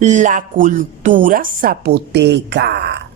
La cultura zapoteca.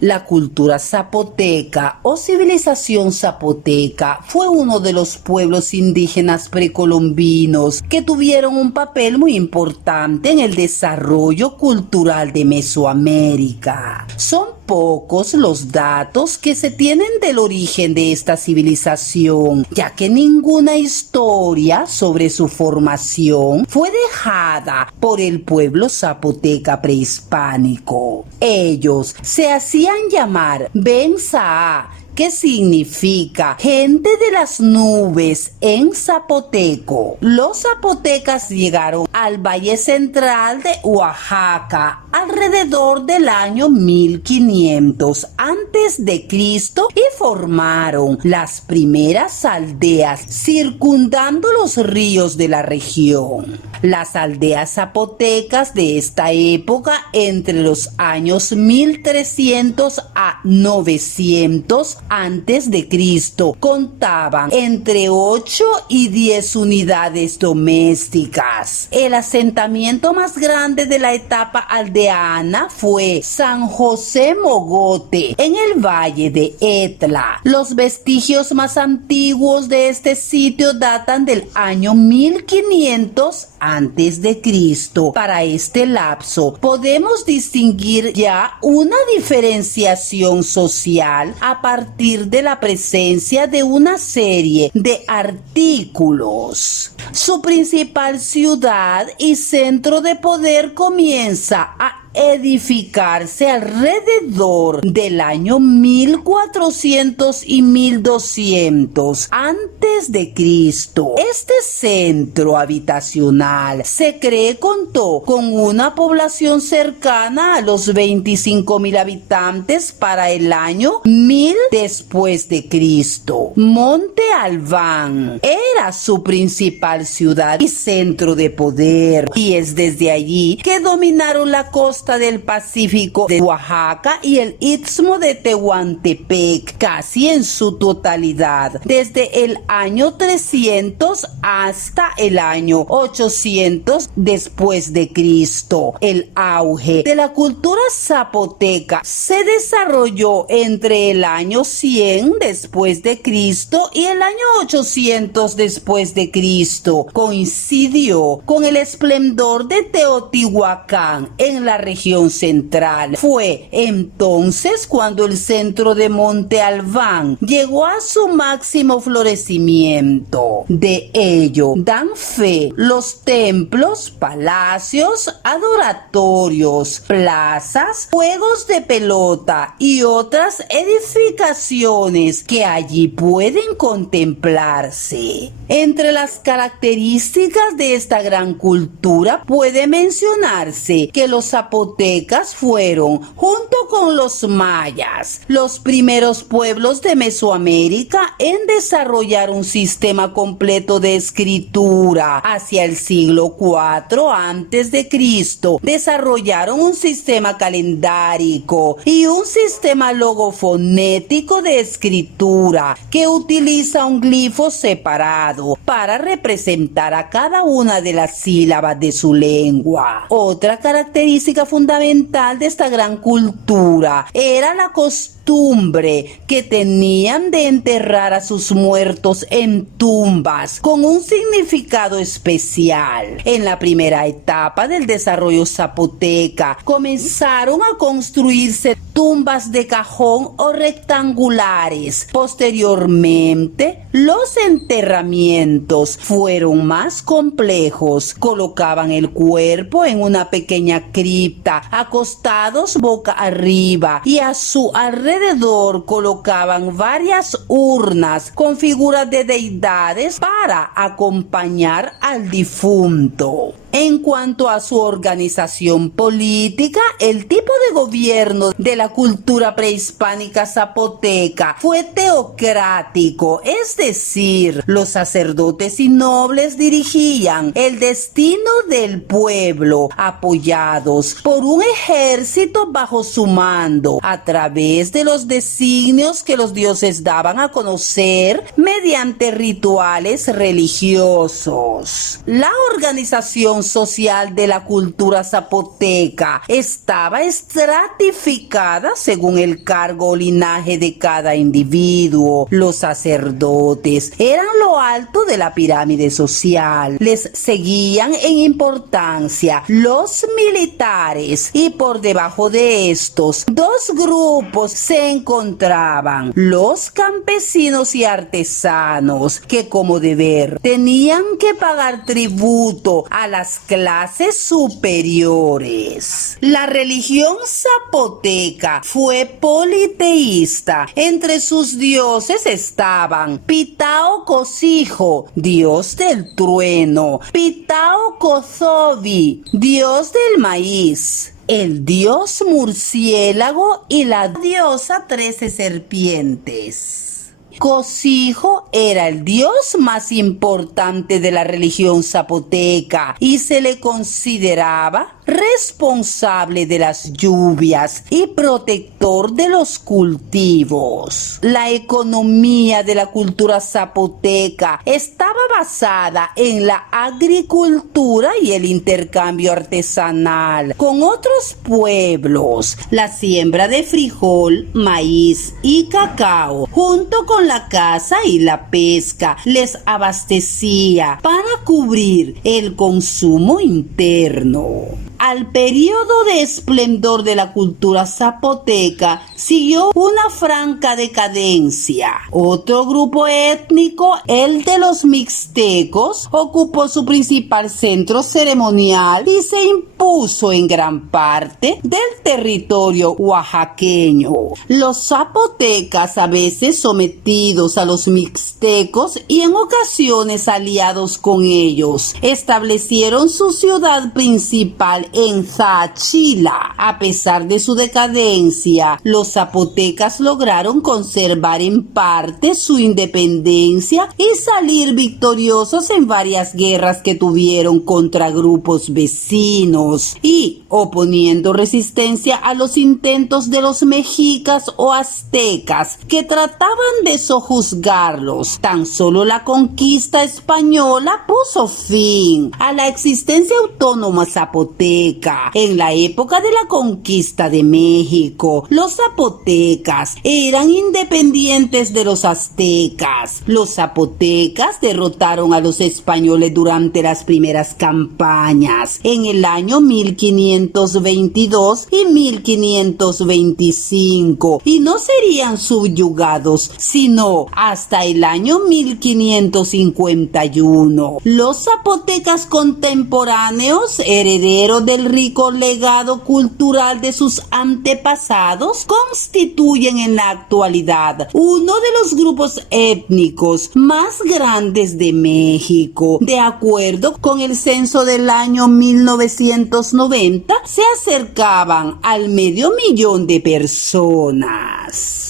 La cultura zapoteca o civilización zapoteca fue uno de los pueblos indígenas precolombinos que tuvieron un papel muy importante en el desarrollo cultural de Mesoamérica. Son pocos los datos que se tienen del origen de esta civilización, ya que ninguna historia sobre su formación fue dejada por el pueblo zapoteca prehispánico. Ellos se hacían llamar Ben-Saa, que significa gente de las nubes en zapoteco. Los zapotecas llegaron al valle central de Oaxaca alrededor del año 1500 a.C. y formaron las primeras aldeas circundando los ríos de la región. Las aldeas zapotecas de esta época, entre los años 1300 a 900 antes de Cristo, contaban entre 8 y 10 unidades domésticas. El asentamiento más grande de la etapa aldeana fue San José Mogote, en el valle de Etla. Los vestigios más antiguos de este sitio datan del año 1500 antes de Cristo. Para este lapso podemos distinguir ya una diferenciación social a partir de la presencia de una serie de artículos. Su principal ciudad y centro de poder comienza a edificarse alrededor del año 1400 y 1200 antes de Cristo. Este centro habitacional se cree contó con una población cercana a los 25,000 habitantes para el año 1000 después de Cristo. Monte Albán era su principal ciudad y centro de poder, y es desde allí que dominaron la costa del Pacífico de Oaxaca y el istmo de Tehuantepec casi en su totalidad, desde el año 300 hasta el año 800 después de Cristo. El auge de la cultura zapoteca se desarrolló entre el año 100 después de Cristo y el año 800 después de Cristo. Coincidió con el esplendor de Teotihuacán en la región central. Fue entonces cuando el centro de Monte Albán llegó a su máximo florecimiento. De ello dan fe los templos, palacios, adoratorios, plazas, juegos de pelota y otras edificaciones que allí pueden contemplarse. Entre las características de esta gran cultura puede mencionarse que los zapotecas fueron, junto con los mayas, los primeros pueblos de Mesoamérica en desarrollar un sistema completo de escritura. Hacia el siglo IV antes de Cristo desarrollaron un sistema calendárico y un sistema logofonético de escritura que utiliza un glifo separado para representar a cada una de las sílabas de su lengua. Otra característica fundamental de esta gran cultura era la costumbre que tenían de enterrar a sus muertos en tumbas con un significado especial. En la primera etapa del desarrollo zapoteca comenzaron a construirse tumbas de cajón o rectangulares. Posteriormente, los enterramientos fueron más complejos. Colocaban el cuerpo en una pequeña cripta, acostados boca arriba, y a su alrededor colocaban varias urnas con figuras de deidades para acompañar al difunto. En cuanto a su organización política, el tipo de gobierno de la cultura prehispánica zapoteca fue teocrático, es decir, los sacerdotes y nobles dirigían el destino del pueblo, apoyados por un ejército bajo su mando, a través de los designios que los dioses daban a conocer mediante rituales religiosos. La organización social de la cultura zapoteca estaba estratificada según el cargo o linaje de cada individuo. Los sacerdotes eran lo alto de la pirámide social. Les seguían en importancia los militares y por debajo de estos dos grupos se encontraban los campesinos y artesanos que como deber tenían que pagar tributo a las clases superiores. La religión zapoteca fue politeísta. Entre sus dioses estaban Pitao Cosijo, dios del trueno, Pitao Cozobi, dios del maíz, el dios murciélago y la diosa 13 serpientes. Cosijo era el dios más importante de la religión zapoteca y se le consideraba responsable de las lluvias y protector de los cultivos. La economía de la cultura zapoteca estaba basada en la agricultura y el intercambio artesanal con otros pueblos, la siembra de frijol, maíz y cacao, junto con la caza y la pesca, les abastecía para cubrir el consumo interno. Al periodo de esplendor de la cultura zapoteca siguió una franca decadencia. Otro grupo étnico, el de los mixtecos, ocupó su principal centro ceremonial y se impuso en gran parte del territorio oaxaqueño. Los zapotecas, a veces sometidos a los mixtecos y en ocasiones aliados con ellos, establecieron su ciudad principal en Zaachila. A pesar de su decadencia, los zapotecas lograron conservar en parte su independencia y salir victoriosos en varias guerras que tuvieron contra grupos vecinos y oponiendo resistencia a los intentos de los mexicas o aztecas que trataban de sojuzgarlos. Tan solo la conquista española puso fin a la existencia autónoma zapoteca. En la época de la conquista de México, los zapotecas eran independientes de los aztecas. Los zapotecas derrotaron a los españoles durante las primeras campañas en el año 1522 y 1525 y no serían subyugados sino hasta el año 1551. Los zapotecas contemporáneos, herederos del rico legado cultural de sus antepasados, constituyen en la actualidad uno de los grupos étnicos más grandes de México. De acuerdo con el censo del año 1990, se acercaban al 500,000 de personas.